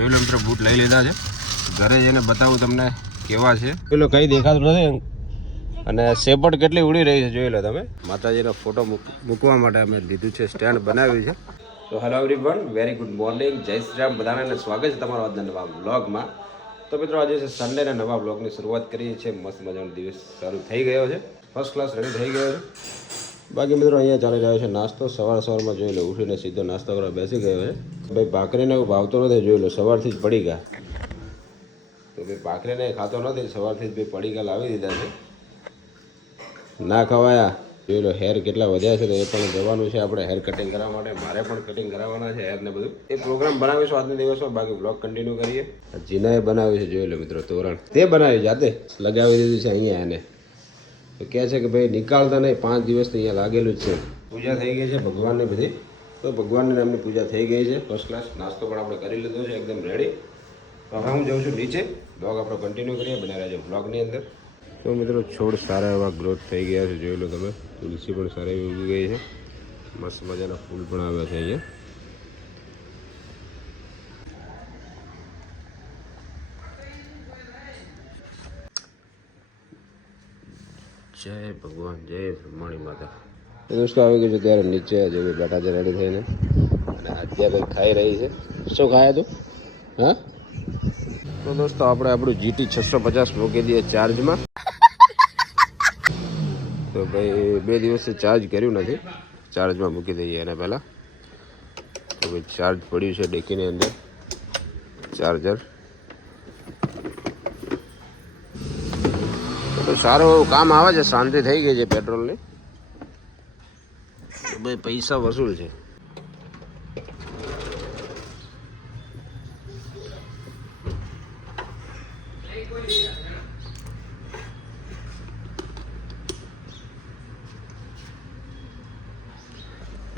જોઈ લો મિત્રો, બૂટ લઈ લીધા છે. ઘરે જઈને બતાવું તમને કેવા છે. પેલો કંઈ દેખાતું નથી અને સેપટ કેટલી ઉડી રહી છે જોઈ લો તમે. માતાજીનો ફોટો મૂકવા માટે અમે લીધું છે, સ્ટેન્ડ બનાવ્યું છે. તો hello everyone, very good morning, જય શ્રી રામ બધાને સ્વાગત છે તમારા આજના નવા બ્લોગમાં. તો મિત્રો આજે છે સન્ડેના નવા બ્લોગની શરૂઆત કરીએ છીએ. મસ્ત મજાનો દિવસ ચાલુ થઈ ગયો છે, ફર્સ્ટ ક્લાસ રેડી થઈ ગયો છે. બાકી મિત્રો અહીંયા ચાલી રહ્યો છે નાસ્તો. સવારમાં જોઈ લો, ઉઠીને સીધો નાસ્તો કરવા બેસી ગયો છે. ભાઈ ભાખરીને એવું ભાવતો નથી, જોઈ લો સવારથી જ પડી ગયા. તો ભાઈ ભાખરીને ખાતો નથી, સવારથી જ ભાઈ પડી ગયા લાવી દીધા છે. ના ખવાયા. જોઈ લો હેર કેટલા વધ્યા છે, તો એ પણ જવાનું છે આપણે હેર કટિંગ કરવા માટે. મારે પણ કટિંગ કરાવવાના છે હેરને બધું. એ પ્રોગ્રામ બનાવીશું આજના દિવસમાં. બાકી બ્લોગ કન્ટિન્યુ કરીએ. જીનાએ બનાવ્યું છે જોઈ લો મિત્રો તોરણ. તે બનાવ્યું જાતે લગાવી દીધું છે અહીંયા એને. તો કહે છે કે ભાઈ નીકાળતા નહીં, 5 દિવસથી અહીંયા લાગેલું જ છે. પૂજા થઈ ગઈ છે ભગવાનની બધી. તો ભગવાનની નામની પૂજા થઈ ગઈ છે ફર્સ્ટ ક્લાસ. નાસ્તો પણ આપણે કરી લીધો છે એકદમ રેડી. તો હવે હું જાઉં છું નીચે. બ્લોગ આપણો કન્ટિન્યુ કરીએ, બને રહેજો બ્લોગની અંદર. તો મિત્રો છોડ સારા એવા ગ્રોથ થઈ ગયા છે જોઈ લો તમે. તુલસી પણ સારી એવી ઉગી ગઈ છે. મસ્ત મજાના ફૂલ પણ આવ્યા છે અહીંયા. જય ભગવાન, જય બ્રહ્માણી માતા. તો દોસ્તો આવી ગયું છે ત્યારે નીચે જે બેઠા છે રેડી થઈને. અને અત્યારે ભાઈ ખાઈ રહી છે. શું ખાયા તું? હા, તો દોસ્તો આપણે આપણું GT 650 મૂકી દઈએ ચાર્જમાં. તો ભાઈ 2 દિવસથી ચાર્જ કર્યું નથી, ચાર્જમાં મૂકી દઈએ એને પહેલાં. તો ભાઈ ચાર્જ પડ્યું છે ડેકીની અંદર ચાર્જર. તો સારું એવું કામ આવે છે, શાંતિ થઈ ગઈ છે પેટ્રોલની. તો ભાઈ પૈસા વસૂલ છે.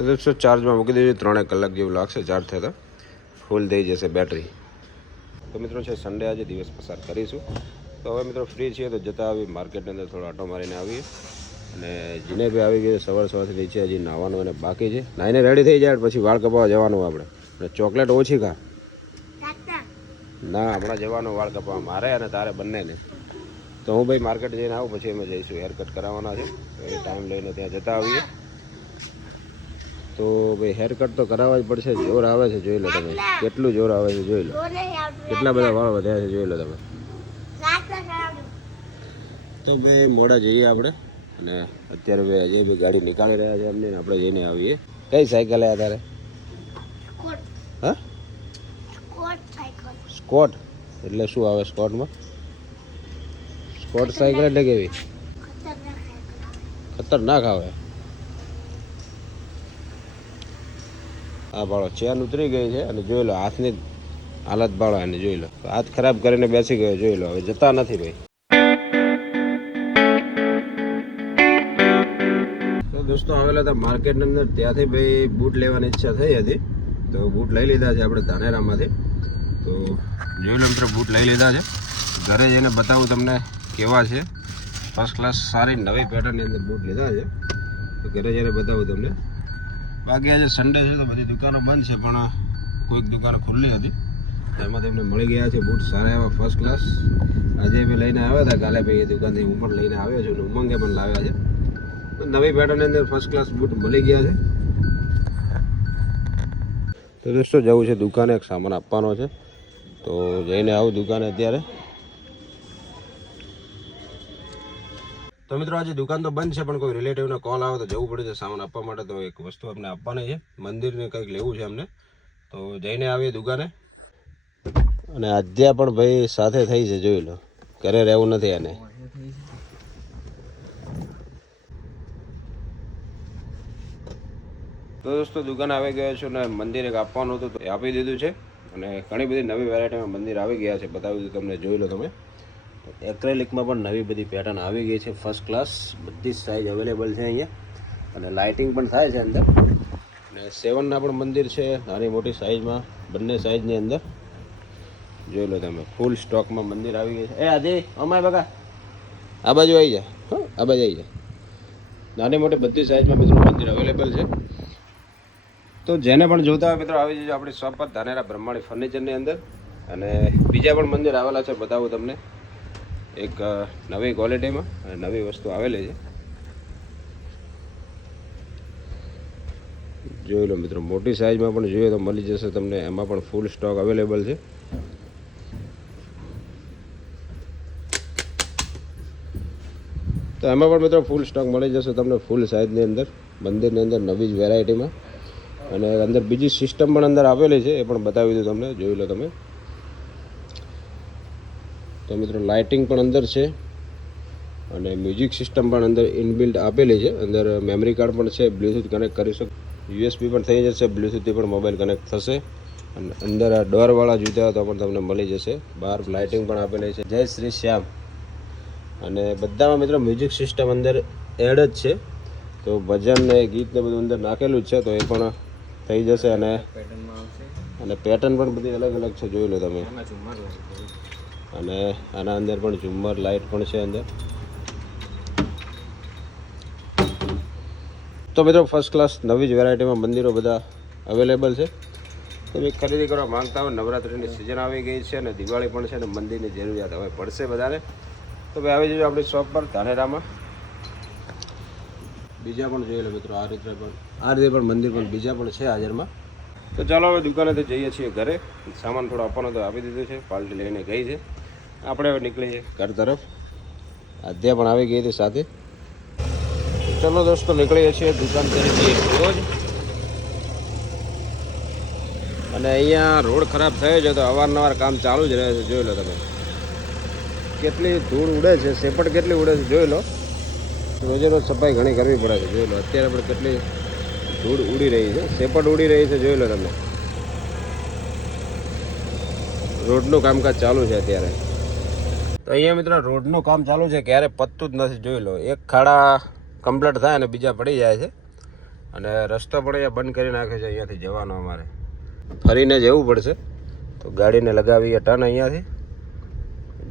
દોસ્તો ચાર્જમાં મૂકી દેજો, 3 કલાક જેવું લાગશે ચાર્જ થતાં. ફૂલ થઈ જશે બેટરી. તો મિત્રો છે સન્ડે, આજે દિવસ પસાર કરીશું. તો હવે મિત્રો ફ્રી છીએ તો જતા આવી માર્કેટની અંદર થોડો આટો મારીને આવીએ. અને જીને બી આવી ગયો સવારથી નીચે, હજી નાહવાનું અને બાકી છે. નાહીને રેડી થઈ જાય પછી વાળ કપાવવા જવાનું આપણે. અને ચોકલેટ ઓછી ખા. ના, હમણાં જવાનું વાળ કપાવવા મારે અને તારે બંનેને. તો હું ભાઈ માર્કેટ જઈને આવું, પછી અમે જઈશું હેર કટ કરાવવાના છે. તો એ ટાઈમ લઈને ત્યાં જતા આવીએ. તો ભાઈ હેર કટ તો કરાવવા જ પડશે. જોર આવે છે જોઈ લો તમે, કેટલું જોર આવે છે જોઈ લો. કેટલા બધા વાળ વધ્યા છે જોઈ લો તમે. તો ભાઈ મોડા જઈએ આપણે. અને અત્યારે ભાઈ હજી ભાઈ ગાડી નીકાળી રહ્યા છે અમને, આપણે જઈને આવીએ. કઈ સાયકલ આવ્યા તારે? હા, સ્કોટ એટલે શું આવે સ્કોટમાં? સ્કોટ સાયકલ એટલે કેવી? ખતરનાક આવે. હા બાળો, ચેન ઉતરી ગઈ છે અને જોઈ લો હાથની હાલત બાળો એને જોઈ લો. હાથ ખરાબ કરીને બેસી ગયો જોઈ લો. હવે જતા નથી ભાઈ. તો દોસ્તો આવેલા હતા માર્કેટની અંદર, ત્યાંથી ભાઈ બૂટ લેવાની ઈચ્છા થઈ હતી. તો બૂટ લઈ લીધા છે આપણે ધાનેરામાંથી. તો જોઈ લો મિત્રો, બૂટ લઈ લીધા છે. ઘરે જઈને બતાવું તમને કેવા છે. ફર્સ્ટ ક્લાસ સારી નવી પેટર્નની અંદર બૂટ લીધા છે. તો ઘરે જઈને બતાવું તમને. બાકી આજે સન્ડે છે તો બધી દુકાનો બંધ છે, પણ કોઈક દુકાનો ખુલ્લી હતી. એમાં તેમને મળી ગયા છે બૂટ સારા એવા ફર્સ્ટ ક્લાસ. આજે બી લઈને આવ્યા હતા કાલે ભાઈ એ દુકાનથી. હું પણ લઈને આવ્યો છું, ઉમંગે પણ લાવ્યા છે. તો નવી પેટર્નની અંદર ફર્સ્ટ ક્લાસ બૂટ મળી ગયા છે. તો દોસ્તો જવું છે દુકાને, એક સામાન આપવાનો છે. તો જઈને આવું દુકાને અત્યારે. તો મિત્રો આજે દુકાન તો બંધ છે, પણ કોઈ રિલેટિવનો કોલ આવે તો જવું પડે છે સામાન આપવા માટે. તો એક વસ્તુ અમને આપવાની છે, મંદિરને કંઈક લેવું છે અમને. તો જઈને આવીએ દુકાને. અને આદ્યા પણ ભાઈ સાથે થઈ છે જોઈ લો, ઘરે રહેવું નથી એને. તો દોસ્તો દુકાને આવી ગયા છું ને મંદિર એક આપવાનું હતું તો એ આપી દીધું છે. અને ઘણી બધી નવી વેરાયટીમાં મંદિર આવી ગયા છે, બતાવી દીધું તમને જોઈ લો તમે. એક્રેલિકમાં પણ નવી બધી પેટર્ન આવી ગઈ છે ફર્સ્ટ ક્લાસ. બધી જ સાઇઝ અવેલેબલ છે અહીંયા. અને લાઇટિંગ પણ થાય છે અંદર. અને 7ના પણ મંદિર છે, નાની મોટી સાઇઝમાં, બંને સાઇઝની અંદર. જોઈ લો તમે, ફૂલ સ્ટોકમાં મંદિર આવી ગઈ છે. એ આજે અમાય બકા આ બાજુ આવી જાય. હા, આ બાજુ આવી જાય. નાની મોટી બધી સાઇઝમાં મિત્રો મંદિર અવેલેબલ છે. તો જેને પણ જોતા હોય મિત્રો આવી જજો આપણી શોપ પર ધાનેરા બ્રહ્માણી ફર્નિચરની અંદર. અને બીજા પણ મંદિર આવેલા છે, બતાવું તમને. એક નવી ક્વોલિટીમાં અને નવી વસ્તુ આવેલી છે. જોઈ લો મિત્રો, મોટી સાઇઝમાં પણ જોઈએ તો મળી જશે તમને. એમાં પણ ફૂલ સ્ટોક અવેલેબલ છે. તો એમાં પણ મિત્રો ફૂલ સ્ટોક મળી જશે તમને, ફૂલ સાઇઝની અંદર, મંદિરની અંદર નવી જ વેરાયટીમાં. અને અંદર બીજી સિસ્ટમ પણ અંદર આપેલી છે, એ પણ બતાવી દઉં તમને. જોઈ લો તમે. તો મિત્રો લાઇટિંગ પણ અંદર છે અને મ્યુઝિક સિસ્ટમ પણ અંદર ઇનબિલ્ટ આપેલી છે. અંદર મેમરી કાર્ડ પણ છે, બ્લૂટૂથ કનેક્ટ કરી શકો, યુએસબી પણ થઈ જશે, બ્લૂટૂથથી પણ મોબાઈલ કનેક્ટ થશે. અને અંદર આ ડોરવાળા જૂતા તો પણ તમને મળી જશે. બહાર લાઇટિંગ પણ આપેલી છે, જય શ્રી શ્યામ. અને બધામાં મિત્રો મ્યુઝિક સિસ્ટમ અંદર એડ જ છે. તો ભજન ને ગીત ને બધું અંદર નાખેલું જ છે, તો એ પણ થઈ જશે. અને પેટર્ન પણ બધી અલગ અલગ છે, જોઈ લો તમે. અને આના અંદર પણ ઝુમ્મર લાઇટ પણ છે અંદર. તો મિત્રો ફર્સ્ટ ક્લાસ નવી જ વેરાયટીમાં મંદિરો બધા અવેલેબલ છે. તમે ખરીદી કરવા માંગતા હોય, નવરાત્રિની સિઝન આવી ગઈ છે અને દિવાળી પણ છે, અને મંદિરની જરૂરિયાત હવે પડશે બધાને. તો ભાઈ આવી જજો આપણી શોપ પર ધાનેરામાં. બીજા પણ જોઈ લો મિત્રો, આ રીતે પણ મંદિર પણ બીજા પણ છે હાજરમાં. તો ચાલો હવે દુકાનેથી જઈએ છીએ ઘરે. સામાન થોડો આપવાનો તો આપી દીધો છે, પાર્ટી લઈને ગઈ છે. આપણે હવે નીકળીએ ઘર તરફ. આધ્યા પણ આવી ગઈ હતી સાથે. ચલો દોસ્તો, નીકળીએ છીએ દુકાન તરીકે રોજ. અને અહીંયા રોડ ખરાબ થયો છે, તો અવારનવાર કામ ચાલુ જ રહે છે. જોઈ લો તમે કેટલી ધૂળ ઉડે છે, સેપટ કેટલી ઉડે છે, જોઈ લો. રોજે રોજ સફાઈ ઘણી કરવી પડે છે, જોઈ લો. અત્યારે પણ કેટલી ધૂળ ઉડી રહી છે, સેપટ ઉડી રહી છે, જોઈ લો તમે. રોડનું કામકાજ ચાલુ છે અત્યારે. તો અહીંયા મિત્રો રોડનું કામ ચાલુ છે, ક્યારે પતતું જ નથી. જોઈ લો, એક ખાડા કમ્પ્લીટ થાય અને બીજા પડી જાય છે. અને રસ્તો પણ અહીંયા બંધ કરી નાખ્યો છે. અહીંયાથી જવાનો અમારે ફરીને જવું પડશે. તો ગાડીને લગાવીએ ટર્ન. અહીંયાથી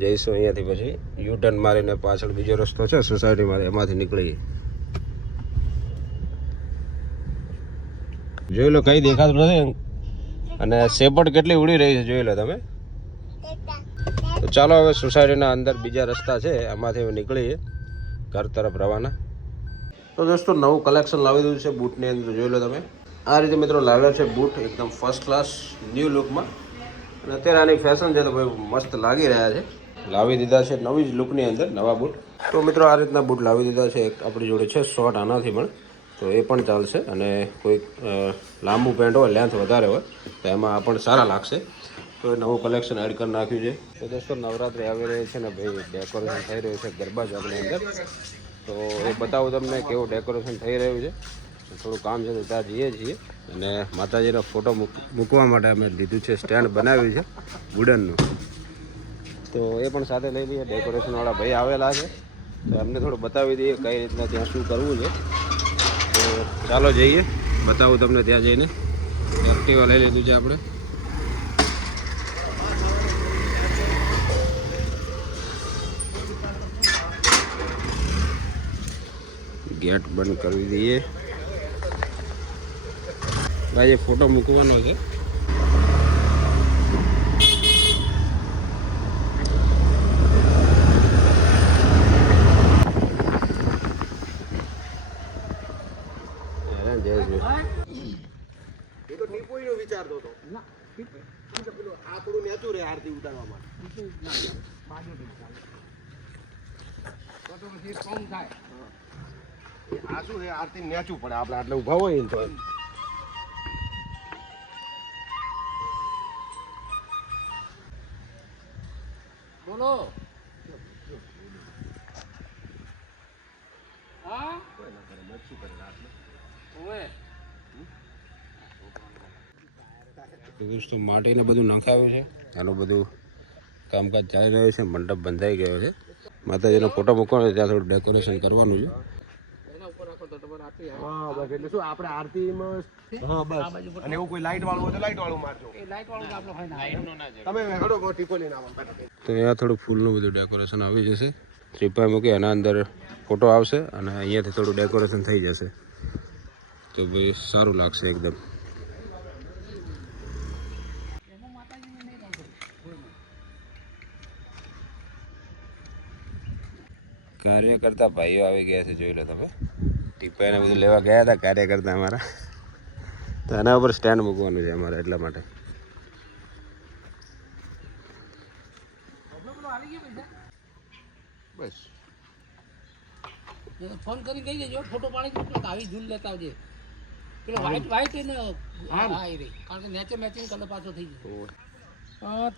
જઈશું, અહીંયાથી પછી યુ ટર્ન મારીને પાછળ બીજો રસ્તો છે સોસાયટીમાં, એમાંથી નીકળીએ. જોઈ લો, કંઈ દેખાતું નથી. અને સેપટ કેટલી ઉડી રહી છે, જોઈ લો તમે. તો ચાલો હવે સોસાયટીના અંદર બીજા રસ્તા છે, એમાંથી હવે નીકળીએ ઘર તરફ રવાના. તો દોસ્તો નવું કલેક્શન લાવી દીધું છે બૂટની અંદર, જોઈ લો તમે. આ રીતે મિત્રો લાવ્યા છે બૂટ, એકદમ ફર્સ્ટ ક્લાસ ન્યૂ લુકમાં. અને અત્યારે આની ફેશન છે, તો ભાઈ મસ્ત લાગી રહ્યા છે. લાવી દીધા છે નવી જ લુકની અંદર નવા બૂટ. તો મિત્રો આ રીતના બૂટ લાવી દીધા છે. એક આપણી જોડે છે શોર્ટ આનાથી પણ, તો એ પણ ચાલશે. અને કોઈક લાંબુ પેન્ટ હોય, લેન્થ વધારે હોય, તો એમાં આ પણ સારા લાગશે. તો એ નવું કલેક્શન એડ કરી નાખ્યું છે. તો દોસ્તો નવરાત્રિ આવી રહી છે ને ભાઈ, ડેકોરેશન થઈ રહ્યું છે ગરબા ચોકની અંદર. તો એ બતાવું તમને કેવું ડેકોરેશન થઈ રહ્યું છે. થોડું કામ છે તો ત્યાં જઈએ છીએ. અને માતાજીનો ફોટો મૂકવા માટે અમે લીધું છે, સ્ટેન્ડ બનાવ્યું છે વુડનનું. તો એ પણ સાથે લઈ લઈએ. ડેકોરેશનવાળા ભાઈ આવેલા છે, તો એમને થોડું બતાવી દઈએ કઈ રીતના ત્યાં શું કરવું છે. તો ચાલો જઈએ, બતાવું તમને ત્યાં જઈને. એક્ટિવા લઈ લીધું છે આપણે. ગેટ બંધ કરી દઈએ. ભાઈ એ ફોટો મૂકવાનો છે. વિચારતો હતો આ થોડું નેચું રે આરતી ઉતારવા માટે. આ શું છે, આરતી નેચું પડે આપણે આટલે ઉભા હોય ને તો. બોલો. હા દોસ્તો માટીને બધું નખાવ્યું છે, આનું બધું કામકાજ ચાલી રહ્યું છે. મંડપ બંધાઈ ગયો છે. માતાજીનો ફોટો મૂકવાનો છે, ત્યાં થોડું ડેકોરેશન કરવાનું છે. હા બસ, એટલે શું આપણે આરતીમાં. હા બસ, અને એવું કોઈ લાઈટ વાળું હોય તો લાઈટ વાળું મારજો. તમે હેડો ટીપો લઈને આવો. તો અહીંયા થોડું ફૂલનું બધું ડેકોરેશન આવી જશે. ત્રિપાઈ મૂકી એના અંદર ફોટો આવશે અને અહીંયાથી થોડું ડેકોરેશન થઈ જશે. તો ભાઈ સારું લાગશે એકદમ. કાર્યકર્તા ભાઈઓ આવી ગયા છે, જોઈ લો તમે. ટીપાઈને બધું લેવા ગયા હતા કાર્યકર્તા અમારા, તો એના ઉપર સ્ટેન્ડ મૂકવાનું છે અમારે, એટલા માટે. બસ ફોન કરી કહી દેજો, ફોટો પાડી આવી ઝૂલ લેતા આવજે. પેલો વ્હાઈટ ને હા એ રહી, કારણ કે નેચર મેચિંગ કલર પાછો થઈ ગયો.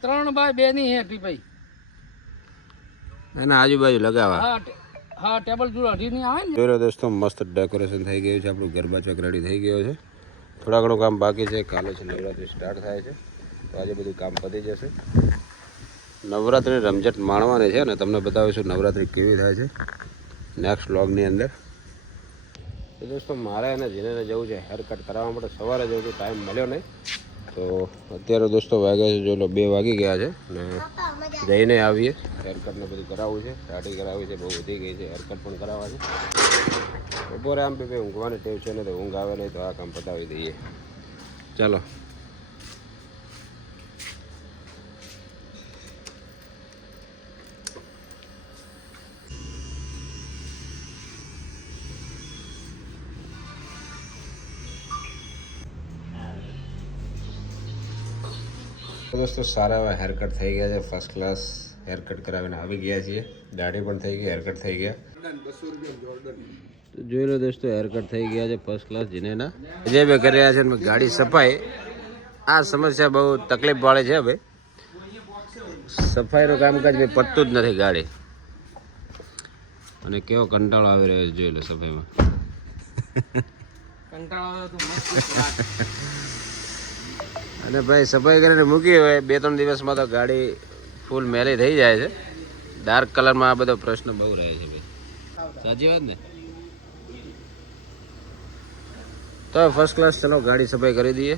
3x2 ની હે ટીપાઈ, એના આજુબાજુ લગાવવા. હા ટેબલ જો અઢી ની આવે ને. જોઈ દોસ્તો, મસ્ત ડેકોરેશન થઈ ગયું છે, આપણું ગરબા ચોક રેડી થઈ ગયો છે. થોડા ઘણું કામ બાકી છે, કાલે છે નવરાત્રિ સ્ટાર્ટ થાય છે, તો આજે બધું કામ પતી જશે. નવરાત્રિ રમઝટ માણવાની છે ને તમને બતાવીશું નવરાત્રિ કેવી થાય છે નેક્સ્ટ વ્લોગની અંદર. તો દોસ્તો મારે એને જીને જવું છે હેર કટ કરાવવા માટે, સવારે જવું છું, ટાઈમ મળ્યો નહીં. તો અત્યારે દોસ્તો વાગ્યા છે, જોઈ લો 2 વાગી ગયા છે ને જઈને આવીએ. હેરકટને બધું કરાવવું છે, દાઢી કરાવવી છે, બહુ વધી ગઈ છે, હેરકટ પણ કરાવવા છે. બપોરે આમ બી ઊંઘવાની ટેવ છે ને, તો ઊંઘ આવે નહીં તો આ કામ પતાવી દઈએ. ચાલો. દોસ્તો સારા એવા હેરકટ થઈ ગયા છે, ફર્સ્ટ ક્લાસ હેરકટ કરાવીને આવી ગયા છીએ. દાઢી પણ થઈ ગઈ, હેરકટ થઈ ગયા. જોઈ લો દોસ્તો, હેરકટ થઈ ગયા છે ફર્સ્ટ ક્લાસ જીનેના. જે બે કરી રહ્યા છે ગાડી સફાઈ. આ સમસ્યા બહુ તકલીફ વાળી છે ભાઈ, સફાઈનું કામકાજ ભાઈ પતતું જ નથી ગાડી. અને કેવો કંટાળો આવી રહ્યો છે, જોઈ લો સફાઈમાં. કંટાળો આવે તો મસ્ત. અને ભાઈ સફાઈ કરીને મૂકી હોય 2-3 દિવસમાં તો ગાડી ફૂલ મેલી થઈ જાય છે. ડાર્ક કલરમાં આ બધો પ્રશ્ન બહુ રહે છે ભાઈ, સાચી વાત ને? તો ફર્સ્ટ ક્લાસ, ચલો ગાડી સફાઈ કરી દઈએ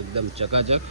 એકદમ ચકાચક.